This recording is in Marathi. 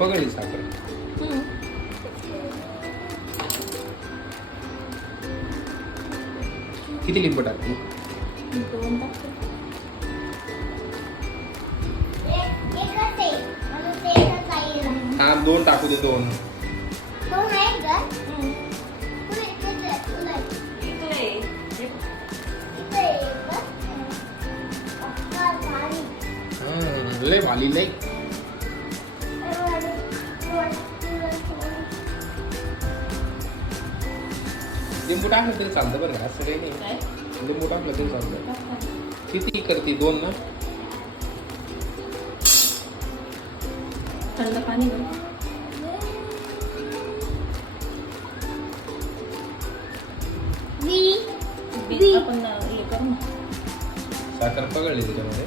पगळली साखर. किती लिंबू टाकली? 2 टाकते. हा 2 टाकू दे 2. इकडे लय भाली लय. लिंबू टाकलं तरी चालतं बरं का, असं काही नाही. काय लिंबू टाकलं तरी चालतं. टाकते. किती करते 2 ना? थंड पाणी घाल. आपण हे करू ना. साखर पगळली त्याच्यामध्ये.